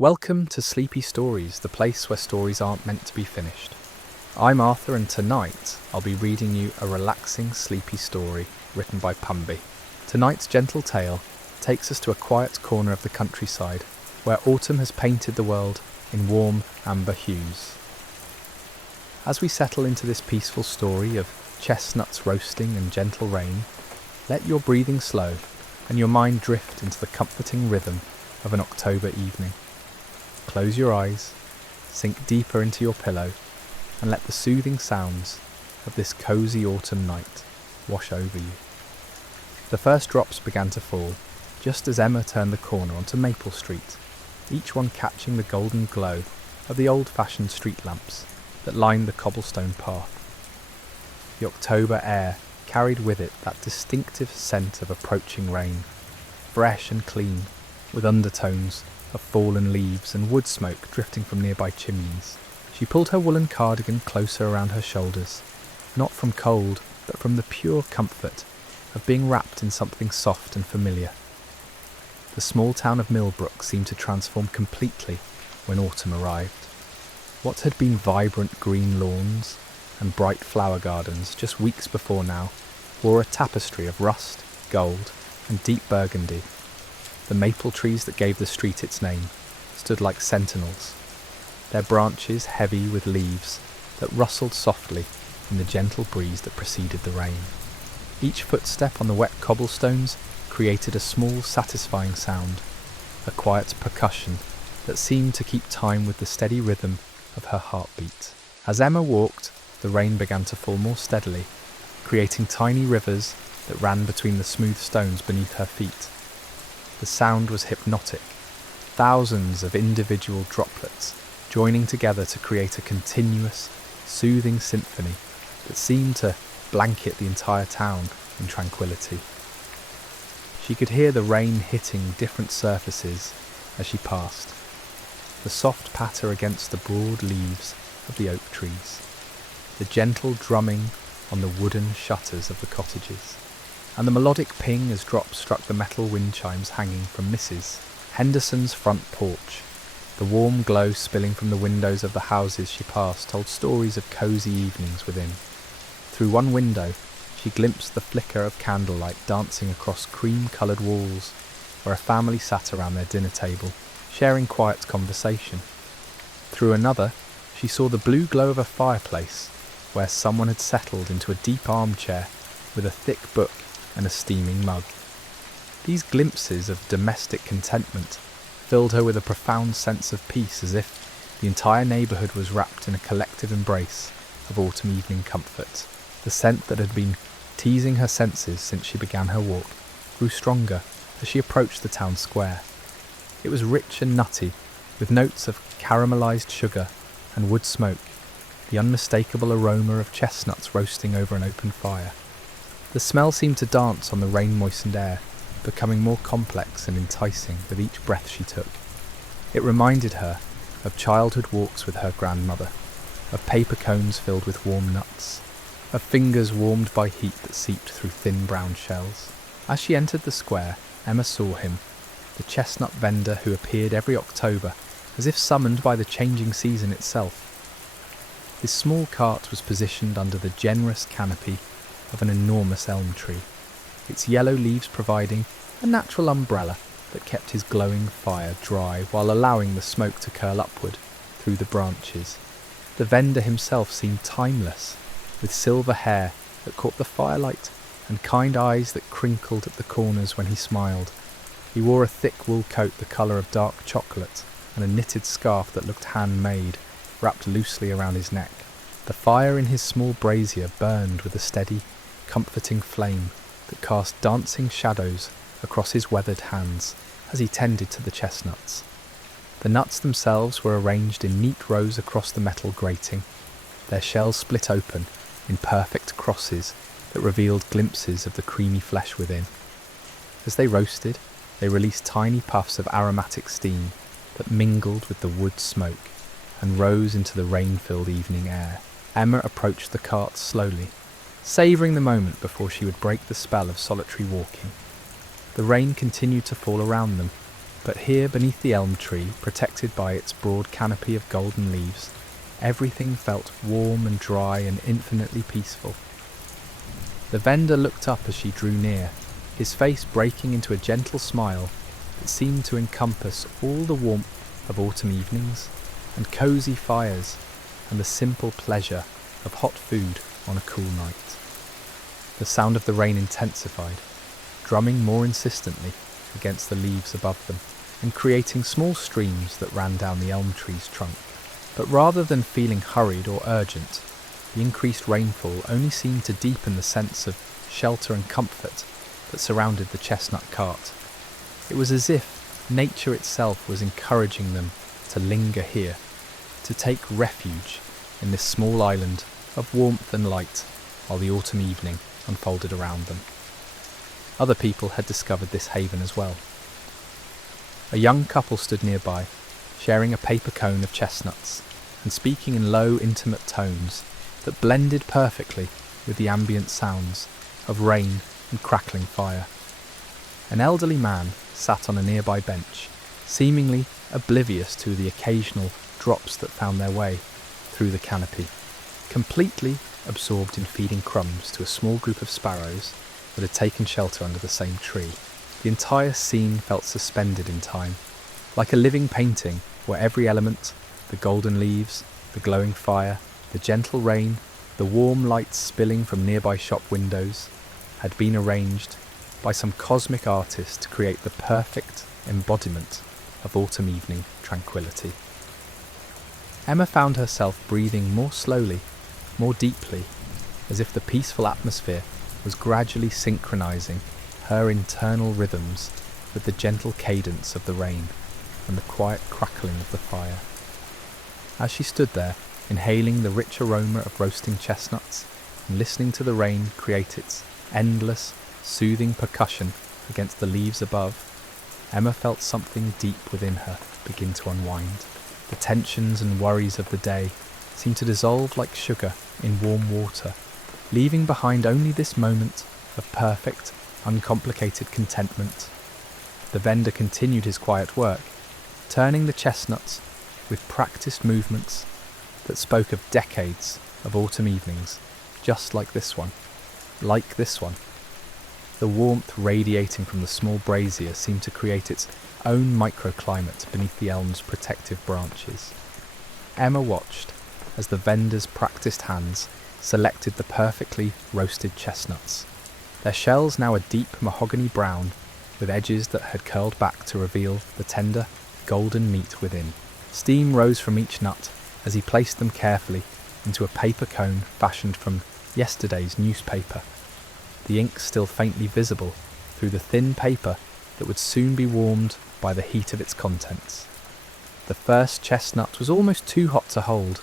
Welcome to Sleepy Stories, the place where stories aren't meant to be finished. I'm Arthur, and tonight I'll be reading you a relaxing, sleepy story written by Pumby. Tonight's gentle tale takes us to a quiet corner of the countryside where autumn has painted the world in warm amber hues. As we settle into this peaceful story of chestnuts roasting and gentle rain, let your breathing slow and your mind drift into the comforting rhythm of an October evening. Close your eyes, sink deeper into your pillow, and let the soothing sounds of this cozy autumn night wash over you. The first drops began to fall just as Emma turned the corner onto Maple Street, each one catching the golden glow of the old-fashioned street lamps that lined the cobblestone path. The October air carried with it that distinctive scent of approaching rain, fresh and clean, with undertones of fallen leaves and wood smoke drifting from nearby chimneys. She pulled her woolen cardigan closer around her shoulders, not from cold, but from the pure comfort of being wrapped in something soft and familiar. The small town of Millbrook seemed to transform completely when autumn arrived. What had been vibrant green lawns and bright flower gardens just weeks before now wore a tapestry of rust, gold, and deep burgundy. The maple trees that gave the street its name stood like sentinels, their branches heavy with leaves that rustled softly in the gentle breeze that preceded the rain. Each footstep on the wet cobblestones created a small, satisfying sound, a quiet percussion that seemed to keep time with the steady rhythm of her heartbeat. As Emma walked, the rain began to fall more steadily, creating tiny rivers that ran between the smooth stones beneath her feet. The sound was hypnotic, thousands of individual droplets joining together to create a continuous, soothing symphony that seemed to blanket the entire town in tranquility. She could hear the rain hitting different surfaces as she passed, the soft patter against the broad leaves of the oak trees, the gentle drumming on the wooden shutters of the cottages, and the melodic ping as drops struck the metal wind chimes hanging from Mrs. Henderson's front porch. The warm glow spilling from the windows of the houses she passed told stories of cosy evenings within. Through one window, she glimpsed the flicker of candlelight dancing across cream-coloured walls, where a family sat around their dinner table, sharing quiet conversation. Through another, she saw the blue glow of a fireplace, where someone had settled into a deep armchair with a thick book and a steaming mug. These glimpses of domestic contentment filled her with a profound sense of peace, as if the entire neighbourhood was wrapped in a collective embrace of autumn evening comfort. The scent that had been teasing her senses since she began her walk grew stronger as she approached the town square. It was rich and nutty, with notes of caramelised sugar and wood smoke, the unmistakable aroma of chestnuts roasting over an open fire. The smell seemed to dance on the rain-moistened air, becoming more complex and enticing with each breath she took. It reminded her of childhood walks with her grandmother, of paper cones filled with warm nuts, of fingers warmed by heat that seeped through thin brown shells. As she entered the square, Emma saw him, the chestnut vendor who appeared every October, as if summoned by the changing season itself. His small cart was positioned under the generous canopy of an enormous elm tree, its yellow leaves providing a natural umbrella that kept his glowing fire dry while allowing the smoke to curl upward through the branches. The vendor himself seemed timeless, with silver hair that caught the firelight and kind eyes that crinkled at the corners when he smiled. He wore a thick wool coat the colour of dark chocolate and a knitted scarf that looked handmade, wrapped loosely around his neck. The fire in his small brazier burned with a steady, comforting flame that cast dancing shadows across his weathered hands as he tended to the chestnuts. The nuts themselves were arranged in neat rows across the metal grating, their shells split open in perfect crosses that revealed glimpses of the creamy flesh within. As they roasted, they released tiny puffs of aromatic steam that mingled with the wood smoke and rose into the rain-filled evening air. Emma approached the cart slowly, savouring the moment before she would break the spell of solitary walking. The rain continued to fall around them, But here beneath the elm tree, protected by its broad canopy of golden leaves, everything felt warm and dry and infinitely peaceful. The vendor looked up as she drew near, his face breaking into a gentle smile that seemed to encompass all the warmth of autumn evenings and cosy fires and the simple pleasure of hot food on a cool night. The sound of the rain intensified, drumming more insistently against the leaves above them and creating small streams that ran down the elm tree's trunk. But rather than feeling hurried or urgent, the increased rainfall only seemed to deepen the sense of shelter and comfort that surrounded the chestnut cart. It was as if nature itself was encouraging them to linger here, to take refuge in this small island of warmth and light while the autumn evening unfolded around them. Other people had discovered this haven as well. A young couple stood nearby, sharing a paper cone of chestnuts and speaking in low, intimate tones that blended perfectly with the ambient sounds of rain and crackling fire. An elderly man sat on a nearby bench, seemingly oblivious to the occasional drops that found their way through the canopy, completely absorbed in feeding crumbs to a small group of sparrows that had taken shelter under the same tree. The entire scene felt suspended in time, like a living painting where every element, the golden leaves, the glowing fire, the gentle rain, the warm lights spilling from nearby shop windows, had been arranged by some cosmic artist to create the perfect embodiment of autumn evening tranquility. Emma found herself breathing more slowly, more deeply, as if the peaceful atmosphere was gradually synchronizing her internal rhythms with the gentle cadence of the rain and the quiet crackling of the fire. As she stood there, inhaling the rich aroma of roasting chestnuts and listening to the rain create its endless, soothing percussion against the leaves above, Emma felt something deep within her begin to unwind. The tensions and worries of the day seemed to dissolve like sugar in warm water, leaving behind only this moment of perfect, uncomplicated contentment. The vendor continued his quiet work, turning the chestnuts with practiced movements that spoke of decades of autumn evenings, just like this one. Like this one. The warmth radiating from the small brazier seemed to create its own microclimate beneath the elm's protective branches. Emma watched as the vendor's practiced hands selected the perfectly roasted chestnuts, their shells now a deep mahogany brown with edges that had curled back to reveal the tender, golden meat within. Steam rose from each nut as he placed them carefully into a paper cone fashioned from yesterday's newspaper, the ink still faintly visible through the thin paper that would soon be warmed by the heat of its contents. The first chestnut was almost too hot to hold,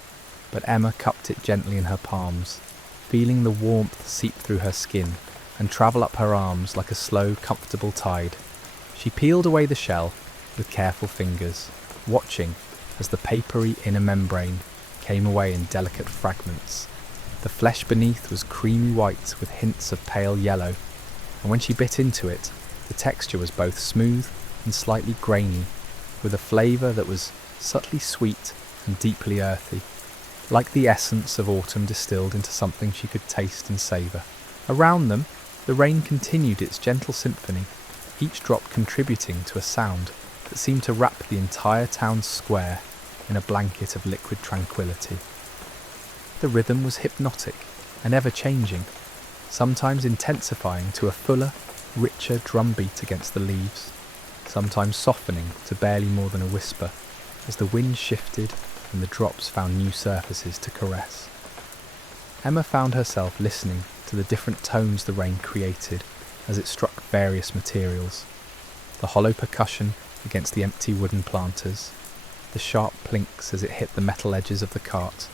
but Emma cupped it gently in her palms, feeling the warmth seep through her skin and travel up her arms like a slow, comfortable tide. She peeled away the shell with careful fingers, watching as the papery inner membrane came away in delicate fragments. The flesh beneath was creamy white with hints of pale yellow, and when she bit into it, the texture was both smooth and slightly grainy, with a flavour that was subtly sweet and deeply earthy, like the essence of autumn distilled into something she could taste and savour. Around them, the rain continued its gentle symphony, each drop contributing to a sound that seemed to wrap the entire town square in a blanket of liquid tranquility. The rhythm was hypnotic and ever-changing, sometimes intensifying to a fuller, richer drumbeat against the leaves, sometimes softening to barely more than a whisper as the wind shifted and the drops found new surfaces to caress. Emma found herself listening to the different tones the rain created as it struck various materials, the hollow percussion against the empty wooden planters, the sharp plinks as it hit the metal edges of the cart,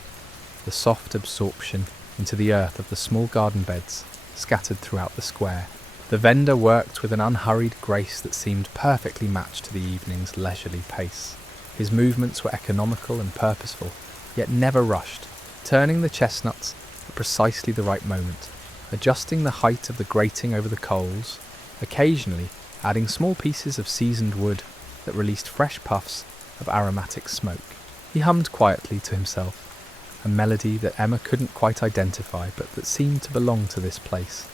the soft absorption into the earth of the small garden beds scattered throughout the square. The vendor worked with an unhurried grace that seemed perfectly matched to the evening's leisurely pace. His movements were economical and purposeful, yet never rushed, turning the chestnuts at precisely the right moment, adjusting the height of the grating over the coals, occasionally adding small pieces of seasoned wood that released fresh puffs of aromatic smoke. He hummed quietly to himself, a melody that Emma couldn't quite identify but that seemed to belong to this place,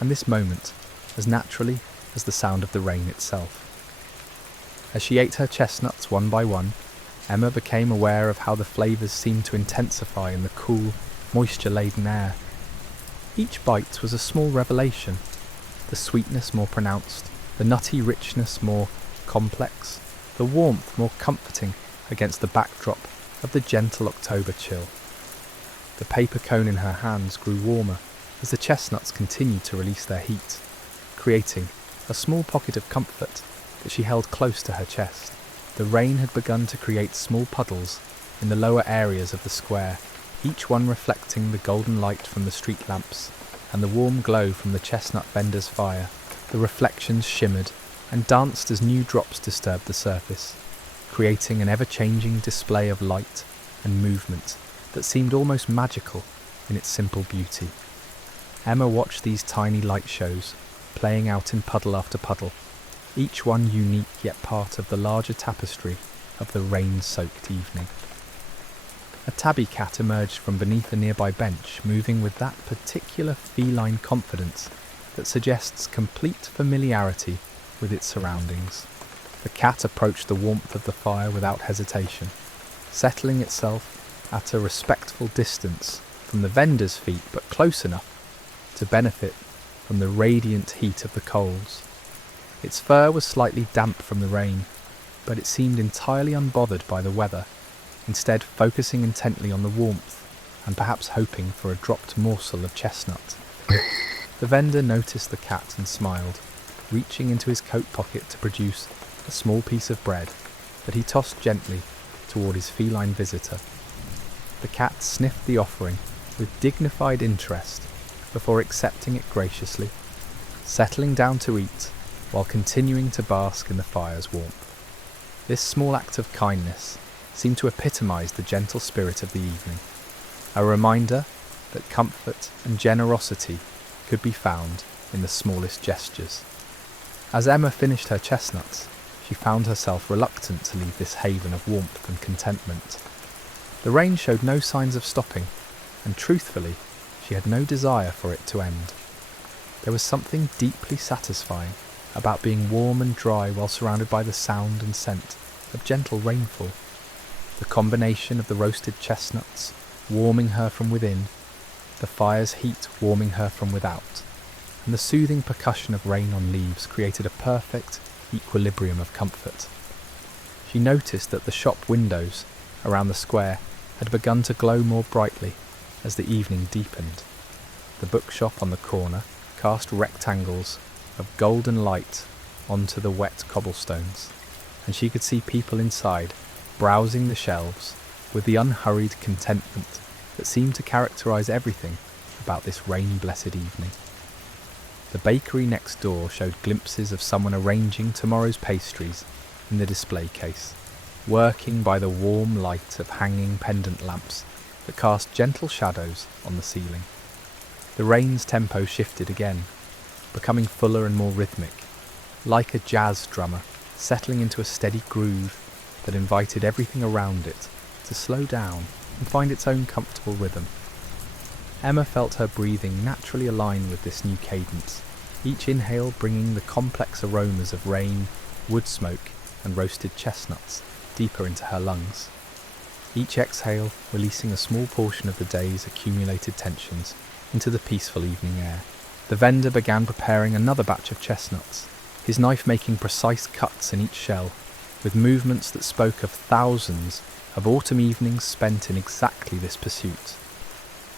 and this moment, as naturally as the sound of the rain itself. As she ate her chestnuts one by one, Emma became aware of how the flavours seemed to intensify in the cool, moisture-laden air. Each bite was a small revelation, the sweetness more pronounced, the nutty richness more complex, the warmth more comforting against the backdrop of the gentle October chill. The paper cone in her hands grew warmer as the chestnuts continued to release their heat, creating a small pocket of comfort that she held close to her chest. The rain had begun to create small puddles in the lower areas of the square, each one reflecting the golden light from the street lamps and the warm glow from the chestnut vendor's fire. The reflections shimmered and danced as new drops disturbed the surface, creating an ever-changing display of light and movement that seemed almost magical in its simple beauty. Emma watched these tiny light shows, playing out in puddle after puddle, each one unique yet part of the larger tapestry of the rain-soaked evening. A tabby cat emerged from beneath a nearby bench, moving with that particular feline confidence that suggests complete familiarity with its surroundings. The cat approached the warmth of the fire without hesitation, settling itself at a respectful distance from the vendor's feet, but close enough to benefit from the radiant heat of the coals. Its fur was slightly damp from the rain, but it seemed entirely unbothered by the weather, instead focusing intently on the warmth and perhaps hoping for a dropped morsel of chestnut. The vendor noticed the cat and smiled, reaching into his coat pocket to produce a small piece of bread that he tossed gently toward his feline visitor. The cat sniffed the offering with dignified interest before accepting it graciously, settling down to eat while continuing to bask in the fire's warmth. This small act of kindness seemed to epitomize the gentle spirit of the evening, a reminder that comfort and generosity could be found in the smallest gestures. As Emma finished her chestnuts, she found herself reluctant to leave this haven of warmth and contentment. The rain showed no signs of stopping, and truthfully, she had no desire for it to end. There was something deeply satisfying about being warm and dry while surrounded by the sound and scent of gentle rainfall. The combination of the roasted chestnuts warming her from within, the fire's heat warming her from without, and the soothing percussion of rain on leaves created a perfect equilibrium of comfort. She noticed that the shop windows around the square had begun to glow more brightly as the evening deepened. The bookshop on the corner cast rectangles of golden light onto the wet cobblestones, and she could see people inside browsing the shelves with the unhurried contentment that seemed to characterize everything about this rain-blessed evening. The bakery next door showed glimpses of someone arranging tomorrow's pastries in the display case, working by the warm light of hanging pendant lamps that cast gentle shadows on the ceiling. The rain's tempo shifted again, becoming fuller and more rhythmic, like a jazz drummer settling into a steady groove that invited everything around it to slow down and find its own comfortable rhythm. Emma felt her breathing naturally align with this new cadence, each inhale bringing the complex aromas of rain, wood smoke, and roasted chestnuts deeper into her lungs. Each exhale releasing a small portion of the day's accumulated tensions into the peaceful evening air. The vendor began preparing another batch of chestnuts, his knife making precise cuts in each shell, with movements that spoke of thousands of autumn evenings spent in exactly this pursuit.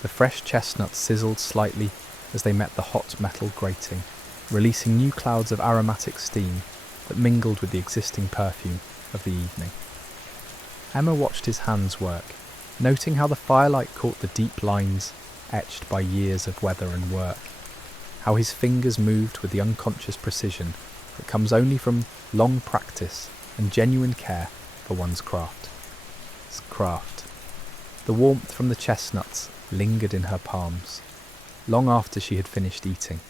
The fresh chestnuts sizzled slightly as they met the hot metal grating, releasing new clouds of aromatic steam that mingled with the existing perfume of the evening. Emma watched his hands work, noting how the firelight caught the deep lines etched by years of weather and work, how his fingers moved with the unconscious precision that comes only from long practice and genuine care for one's craft. The warmth from the chestnuts lingered in her palms, long after she had finished eating,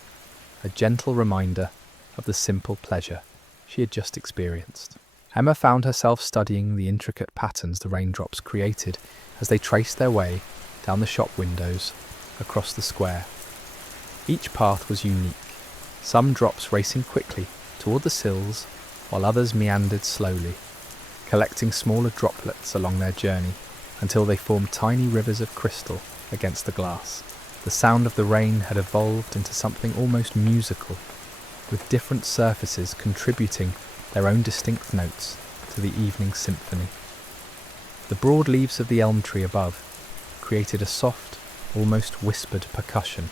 a gentle reminder of the simple pleasure she had just experienced. Emma found herself studying the intricate patterns the raindrops created as they traced their way down the shop windows across the square. Each path was unique, some drops racing quickly toward the sills, while others meandered slowly, collecting smaller droplets along their journey until they formed tiny rivers of crystal against the glass. The sound of the rain had evolved into something almost musical, with different surfaces contributing their own distinct notes to the evening symphony. The broad leaves of the elm tree above created a soft, almost whispered percussion,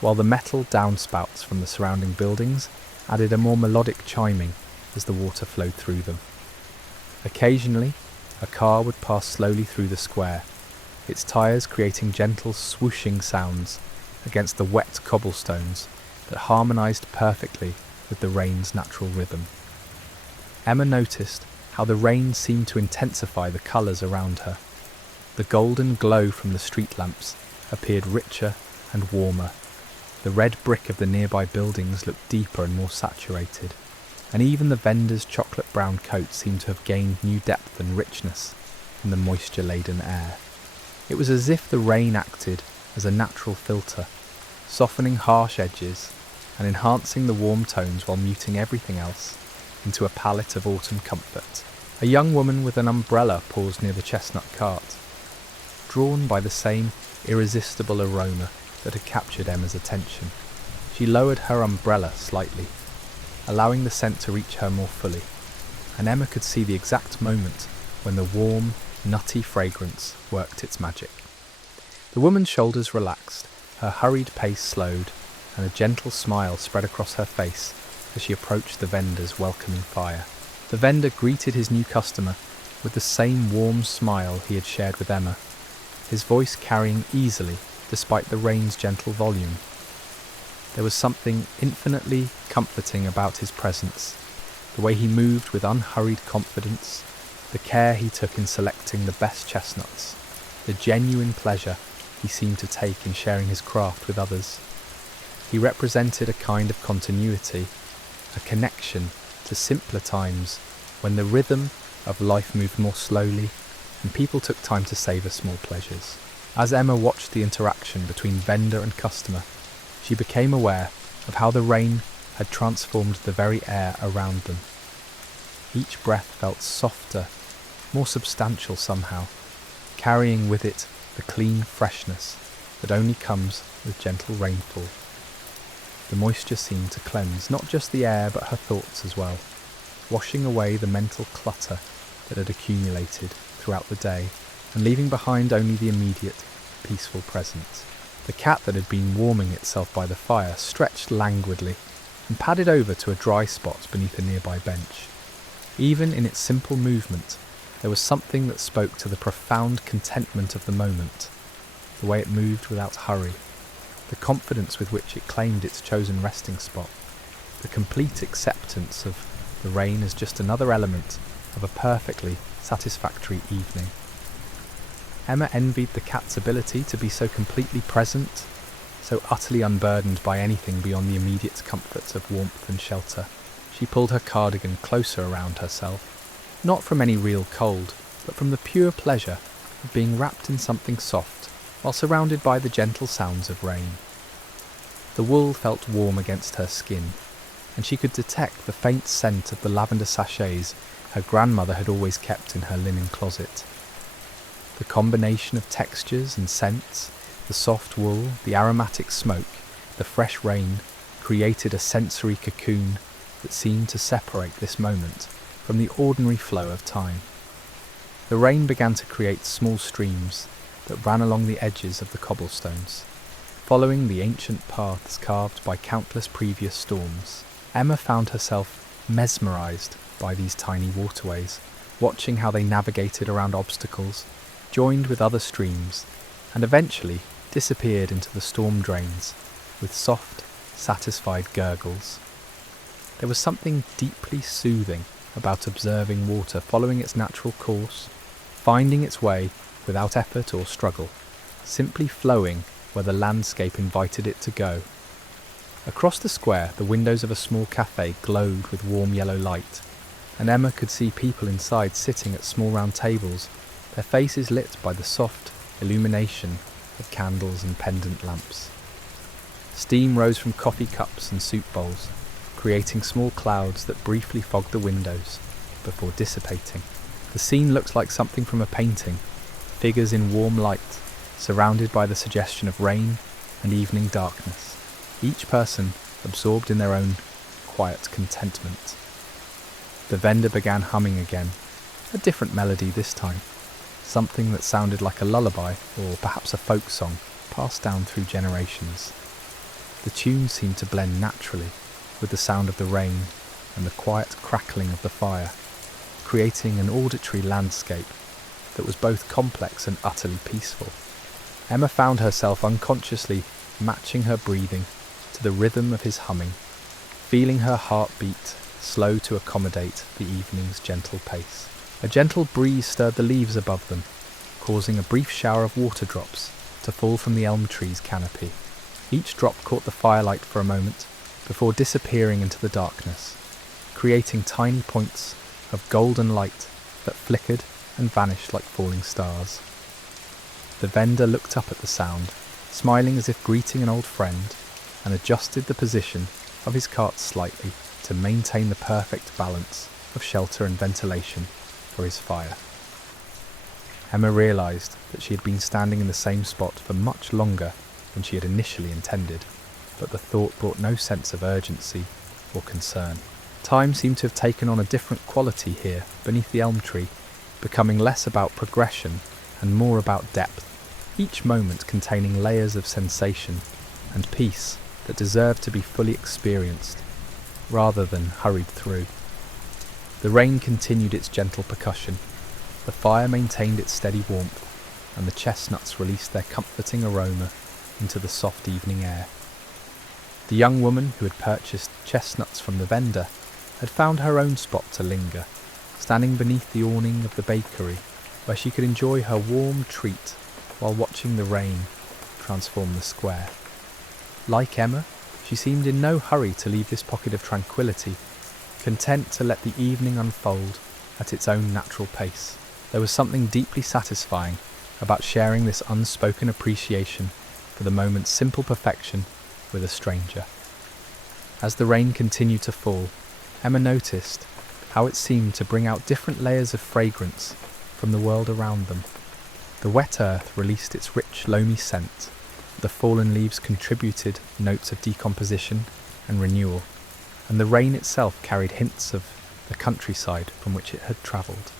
while the metal downspouts from the surrounding buildings added a more melodic chiming as the water flowed through them. Occasionally, a car would pass slowly through the square, its tyres creating gentle swooshing sounds against the wet cobblestones that harmonised perfectly with the rain's natural rhythm. Emma noticed how the rain seemed to intensify the colours around her. The golden glow from the street lamps appeared richer and warmer. The red brick of the nearby buildings looked deeper and more saturated, and even the vendors' chocolate-brown coats seemed to have gained new depth and richness in the moisture-laden air. It was as if the rain acted as a natural filter, softening harsh edges and enhancing the warm tones while muting everything else into a palette of autumn comfort. A young woman with an umbrella paused near the chestnut cart, drawn by the same irresistible aroma that had captured Emma's attention. She lowered her umbrella slightly, allowing the scent to reach her more fully, and Emma could see the exact moment when the warm, nutty fragrance worked its magic. The woman's shoulders relaxed, her hurried pace slowed, and a gentle smile spread across her face as she approached the vendor's welcoming fire. The vendor greeted his new customer with the same warm smile he had shared with Emma, his voice carrying easily despite the rain's gentle volume. There was something infinitely comforting about his presence, the way he moved with unhurried confidence, the care he took in selecting the best chestnuts, the genuine pleasure he seemed to take in sharing his craft with others. He represented a kind of continuity, a connection to simpler times when the rhythm of life moved more slowly and people took time to savour small pleasures. As Emma watched the interaction between vendor and customer, she became aware of how the rain had transformed the very air around them. Each breath felt softer, more substantial somehow, carrying with it the clean freshness that only comes with gentle rainfall. The moisture seemed to cleanse not just the air but her thoughts as well, washing away the mental clutter that had accumulated throughout the day and leaving behind only the immediate, peaceful present. The cat that had been warming itself by the fire stretched languidly and padded over to a dry spot beneath a nearby bench. Even in its simple movement, there was something that spoke to the profound contentment of the moment, the way it moved without hurry, the confidence with which it claimed its chosen resting spot, the complete acceptance of the rain as just another element of a perfectly satisfactory evening. Emma envied the cat's ability to be so completely present, so utterly unburdened by anything beyond the immediate comforts of warmth and shelter. She pulled her cardigan closer around herself, not from any real cold, but from the pure pleasure of being wrapped in something soft, while surrounded by the gentle sounds of rain. The wool felt warm against her skin, and she could detect the faint scent of the lavender sachets her grandmother had always kept in her linen closet. The combination of textures and scents, the soft wool, the aromatic smoke, the fresh rain, created a sensory cocoon that seemed to separate this moment from the ordinary flow of time. The rain began to create small streams that ran along the edges of the cobblestones, following the ancient paths carved by countless previous storms. Emma found herself mesmerised by these tiny waterways, watching how they navigated around obstacles, joined with other streams, and eventually disappeared into the storm drains with soft, satisfied gurgles. There was something deeply soothing about observing water following its natural course, finding its way without effort or struggle, simply flowing where the landscape invited it to go. Across the square, the windows of a small cafe glowed with warm yellow light, and Emma could see people inside sitting at small round tables, their faces lit by the soft illumination of candles and pendant lamps. Steam rose from coffee cups and soup bowls, creating small clouds that briefly fogged the windows before dissipating. The scene looked like something from a painting, figures in warm light, surrounded by the suggestion of rain and evening darkness, each person absorbed in their own quiet contentment. The vendor began humming again, a different melody this time, something that sounded like a lullaby or perhaps a folk song passed down through generations. The tune seemed to blend naturally with the sound of the rain and the quiet crackling of the fire, creating an auditory landscape that was both complex and utterly peaceful. Emma found herself unconsciously matching her breathing to the rhythm of his humming, feeling her heart beat slow to accommodate the evening's gentle pace. A gentle breeze stirred the leaves above them, causing a brief shower of water drops to fall from the elm tree's canopy. Each drop caught the firelight for a moment before disappearing into the darkness, creating tiny points of golden light that flickered and vanished like falling stars. The vendor looked up at the sound, smiling as if greeting an old friend, and adjusted the position of his cart slightly to maintain the perfect balance of shelter and ventilation for his fire. Emma realised that she had been standing in the same spot for much longer than she had initially intended, but the thought brought no sense of urgency or concern. Time seemed to have taken on a different quality here beneath the elm tree, becoming less about progression and more about depth, each moment containing layers of sensation and peace that deserved to be fully experienced, rather than hurried through. The rain continued its gentle percussion, the fire maintained its steady warmth, and the chestnuts released their comforting aroma into the soft evening air. The young woman who had purchased chestnuts from the vendor had found her own spot to linger, standing beneath the awning of the bakery, where she could enjoy her warm treat while watching the rain transform the square. Like Emma, she seemed in no hurry to leave this pocket of tranquility, content to let the evening unfold at its own natural pace. There was something deeply satisfying about sharing this unspoken appreciation for the moment's simple perfection with a stranger. As the rain continued to fall, Emma noticed how it seemed to bring out different layers of fragrance from the world around them. The wet earth released its rich, loamy scent. The fallen leaves contributed notes of decomposition and renewal, and the rain itself carried hints of the countryside from which it had travelled.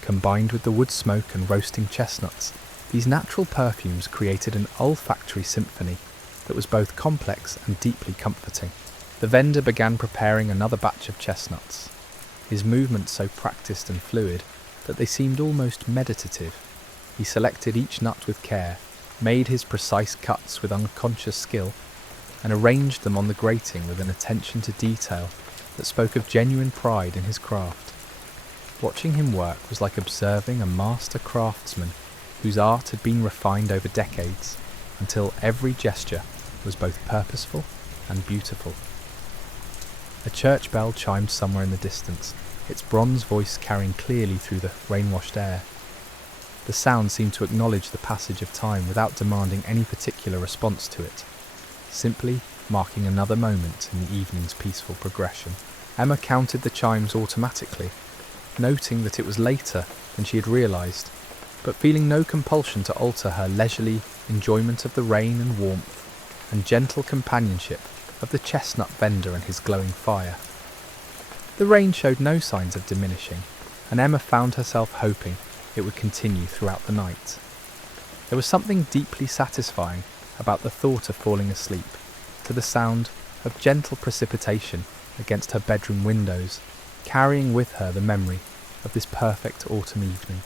Combined with the wood smoke and roasting chestnuts, these natural perfumes created an olfactory symphony that was both complex and deeply comforting. The vendor began preparing another batch of chestnuts, his movements so practiced and fluid that they seemed almost meditative. He selected each nut with care, made his precise cuts with unconscious skill, and arranged them on the grating with an attention to detail that spoke of genuine pride in his craft. Watching him work was like observing a master craftsman whose art had been refined over decades until every gesture was both purposeful and beautiful. A church bell chimed somewhere in the distance, its bronze voice carrying clearly through the rain-washed air. The sound seemed to acknowledge the passage of time without demanding any particular response to it, simply marking another moment in the evening's peaceful progression. Emma counted the chimes automatically, noting that it was later than she had realised, but feeling no compulsion to alter her leisurely enjoyment of the rain and warmth and gentle companionship of the chestnut vendor and his glowing fire. The rain showed no signs of diminishing, and Emma found herself hoping it would continue throughout the night. There was something deeply satisfying about the thought of falling asleep to the sound of gentle precipitation against her bedroom windows, carrying with her the memory of this perfect autumn evening.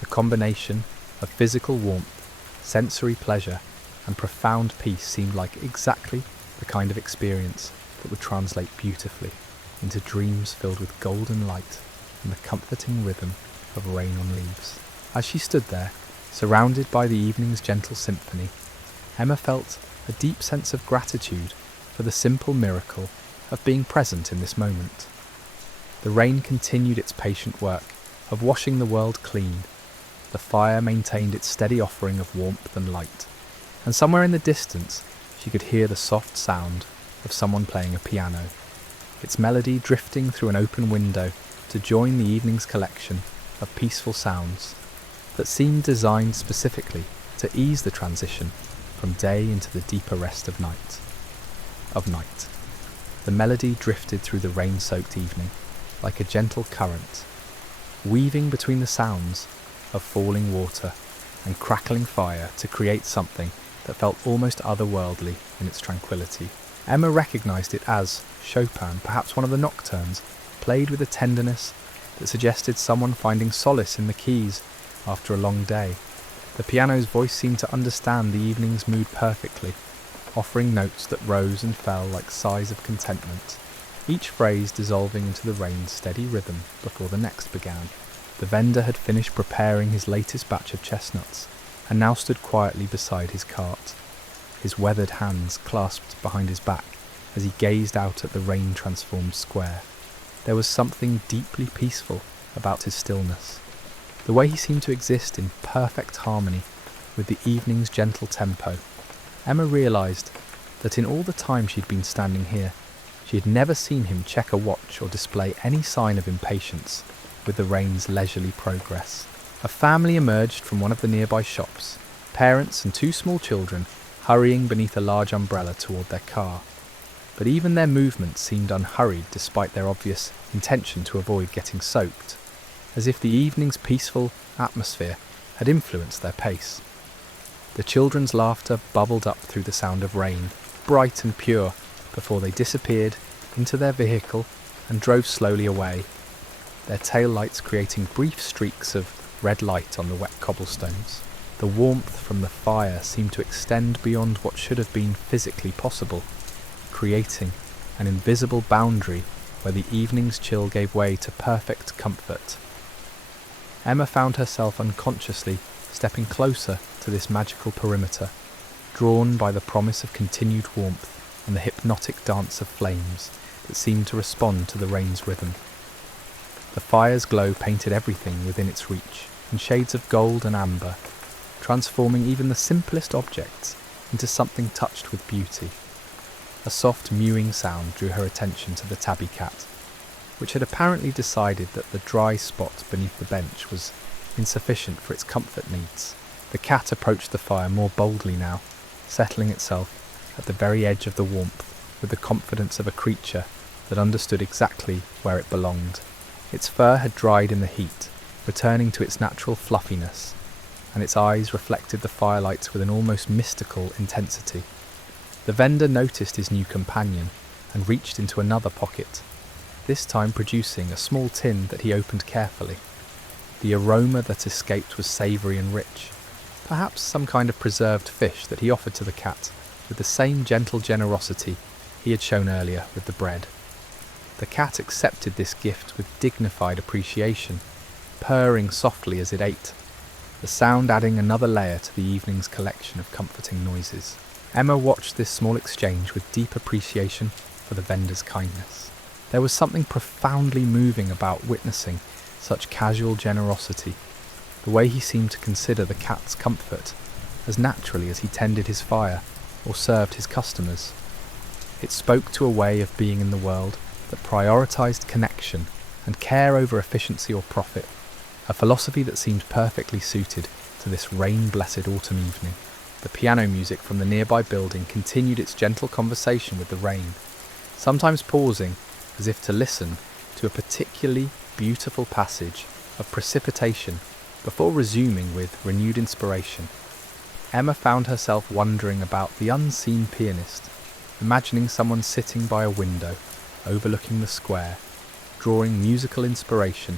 The combination of physical warmth, sensory pleasure, and profound peace seemed like exactly the kind of experience that would translate beautifully into dreams filled with golden light and the comforting rhythm of rain on leaves. As she stood there, surrounded by the evening's gentle symphony, Emma felt a deep sense of gratitude for the simple miracle of being present in this moment. The rain continued its patient work of washing the world clean. The fire maintained its steady offering of warmth and light, and somewhere in the distance she could hear the soft sound of someone playing a piano, its melody drifting through an open window to join the evening's collection of peaceful sounds that seemed designed specifically to ease the transition from day into the deeper rest of night. The melody drifted through the rain-soaked evening like a gentle current, weaving between the sounds of falling water and crackling fire to create something that felt almost otherworldly in its tranquility. Emma recognised it as Chopin, perhaps one of the nocturnes, played with a tenderness that suggested someone finding solace in the keys after a long day. The piano's voice seemed to understand the evening's mood perfectly, offering notes that rose and fell like sighs of contentment, each phrase dissolving into the rain's steady rhythm before the next began. The vendor had finished preparing his latest batch of chestnuts and now stood quietly beside his cart, his weathered hands clasped behind his back as he gazed out at the rain-transformed square. There was something deeply peaceful about his stillness, the way he seemed to exist in perfect harmony with the evening's gentle tempo. Emma realised that in all the time she'd been standing here, she had never seen him check a watch or display any sign of impatience with the rain's leisurely progress. A family emerged from one of the nearby shops, parents and two small children hurrying beneath a large umbrella toward their car. But even their movements seemed unhurried despite their obvious intention to avoid getting soaked, as if the evening's peaceful atmosphere had influenced their pace. The children's laughter bubbled up through the sound of rain, bright and pure, before they disappeared into their vehicle and drove slowly away, their tail lights creating brief streaks of red light on the wet cobblestones. The warmth from the fire seemed to extend beyond what should have been physically possible, creating an invisible boundary where the evening's chill gave way to perfect comfort. Emma found herself unconsciously stepping closer to this magical perimeter, drawn by the promise of continued warmth and the hypnotic dance of flames that seemed to respond to the rain's rhythm. The fire's glow painted everything within its reach in shades of gold and amber, transforming even the simplest objects into something touched with beauty. A soft mewing sound drew her attention to the tabby cat, which had apparently decided that the dry spot beneath the bench was insufficient for its comfort needs. The cat approached the fire more boldly now, settling itself at the very edge of the warmth with the confidence of a creature that understood exactly where it belonged. Its fur had dried in the heat, returning to its natural fluffiness, and its eyes reflected the firelights with an almost mystical intensity. The vendor noticed his new companion and reached into another pocket, this time producing a small tin that he opened carefully. The aroma that escaped was savoury and rich, perhaps some kind of preserved fish that he offered to the cat with the same gentle generosity he had shown earlier with the bread. The cat accepted this gift with dignified appreciation, purring softly as it ate, the sound adding another layer to the evening's collection of comforting noises. Emma watched this small exchange with deep appreciation for the vendor's kindness. There was something profoundly moving about witnessing such casual generosity, the way he seemed to consider the cat's comfort as naturally as he tended his fire or served his customers. It spoke to a way of being in the world that prioritised connection and care over efficiency or profit, a philosophy that seemed perfectly suited to this rain-blessed autumn evening. The piano music from the nearby building continued its gentle conversation with the rain, sometimes pausing as if to listen to a particularly beautiful passage of precipitation before resuming with renewed inspiration. Emma found herself wondering about the unseen pianist, imagining someone sitting by a window overlooking the square, drawing musical inspiration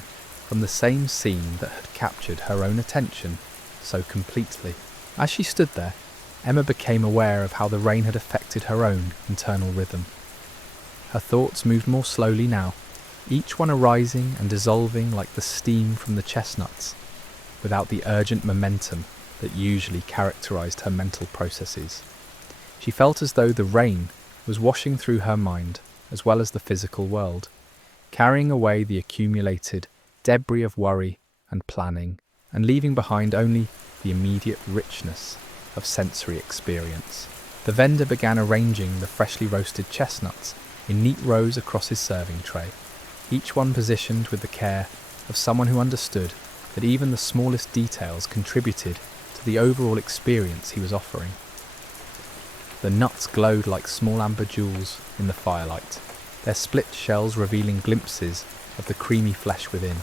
from the same scene that had captured her own attention so completely. As she stood there, Emma became aware of how the rain had affected her own internal rhythm. Her thoughts moved more slowly now, each one arising and dissolving like the steam from the chestnuts, without the urgent momentum that usually characterised her mental processes. She felt as though the rain was washing through her mind as well as the physical world, carrying away the accumulated debris of worry and planning, and leaving behind only the immediate richness of sensory experience. The vendor began arranging the freshly roasted chestnuts in neat rows across his serving tray, each one positioned with the care of someone who understood that even the smallest details contributed to the overall experience he was offering. The nuts glowed like small amber jewels in the firelight, their split shells revealing glimpses of the creamy flesh within.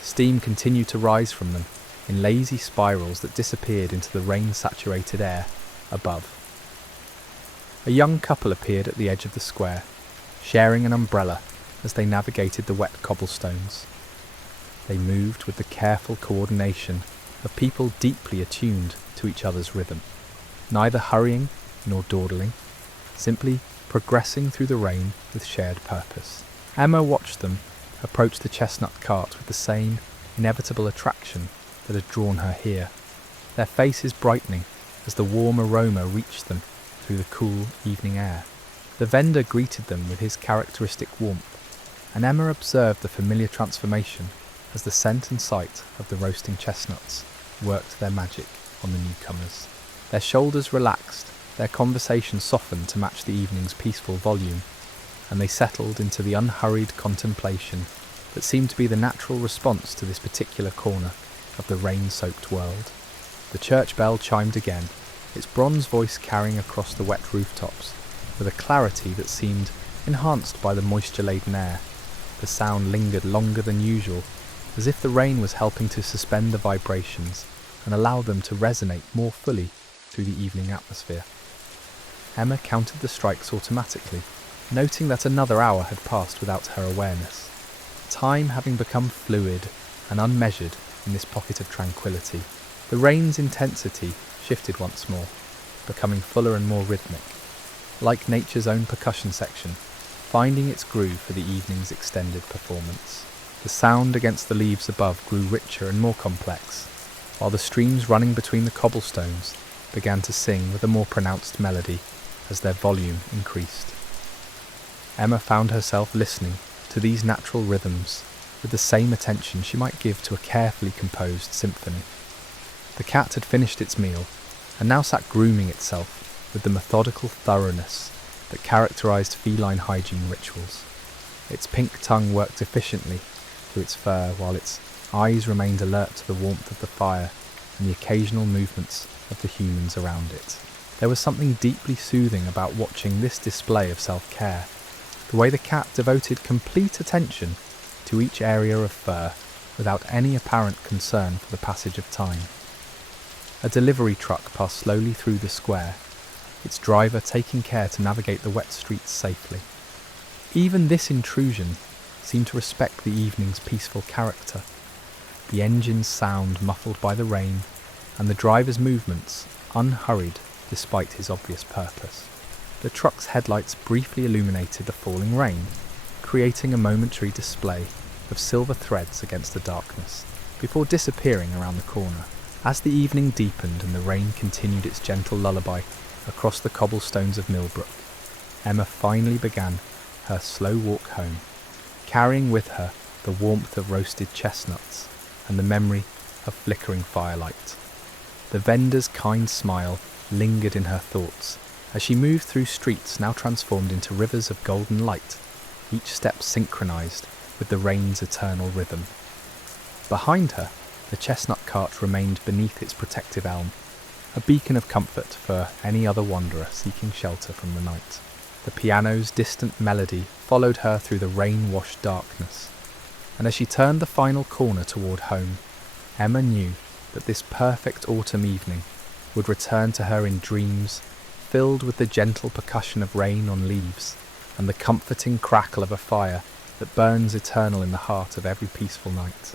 Steam continued to rise from them in lazy spirals that disappeared into the rain-saturated air above. A young couple appeared at the edge of the square, sharing an umbrella as they navigated the wet cobblestones. They moved with the careful coordination of people deeply attuned to each other's rhythm, neither hurrying nor dawdling, simply progressing through the rain with shared purpose. Emma watched them approach the chestnut cart with the same inevitable attraction that had drawn her here, their faces brightening as the warm aroma reached them through the cool evening air. The vendor greeted them with his characteristic warmth, and Emma observed the familiar transformation as the scent and sight of the roasting chestnuts worked their magic on the newcomers. Their shoulders relaxed, their conversation softened to match the evening's peaceful volume, and they settled into the unhurried contemplation that seemed to be the natural response to this particular corner of the rain-soaked world. The church bell chimed again, its bronze voice carrying across the wet rooftops with a clarity that seemed enhanced by the moisture-laden air. The sound lingered longer than usual, as if the rain was helping to suspend the vibrations and allow them to resonate more fully through the evening atmosphere. Emma counted the strikes automatically, noting that another hour had passed without her awareness, time having become fluid and unmeasured in this pocket of tranquility. The rain's intensity shifted once more, becoming fuller and more rhythmic, like nature's own percussion section, finding its groove for the evening's extended performance. The sound against the leaves above grew richer and more complex, while the streams running between the cobblestones began to sing with a more pronounced melody as their volume increased. Emma found herself listening to these natural rhythms with the same attention she might give to a carefully composed symphony. The cat had finished its meal and now sat grooming itself with the methodical thoroughness that characterized feline hygiene rituals. Its pink tongue worked efficiently through its fur, while its eyes remained alert to the warmth of the fire and the occasional movements of the humans around it. There was something deeply soothing about watching this display of self-care, the way the cat devoted complete attention to each area of fur without any apparent concern for the passage of time. A delivery truck passed slowly through the square, its driver taking care to navigate the wet streets safely. Even this intrusion seemed to respect the evening's peaceful character, the engine's sound muffled by the rain, and the driver's movements unhurried despite his obvious purpose. The truck's headlights briefly illuminated the falling rain, creating a momentary display of silver threads against the darkness, before disappearing around the corner. As the evening deepened and the rain continued its gentle lullaby across the cobblestones of Millbrook, Emma finally began her slow walk home, carrying with her the warmth of roasted chestnuts and the memory of flickering firelight. The vendor's kind smile lingered in her thoughts as she moved through streets now transformed into rivers of golden light, each step synchronized with the rain's eternal rhythm. Behind her, the chestnut cart remained beneath its protective elm, a beacon of comfort for any other wanderer seeking shelter from the night. The piano's distant melody followed her through the rain-washed darkness, and as she turned the final corner toward home, Emma knew that this perfect autumn evening would return to her in dreams filled with the gentle percussion of rain on leaves and the comforting crackle of a fire that burns eternal in the heart of every peaceful night.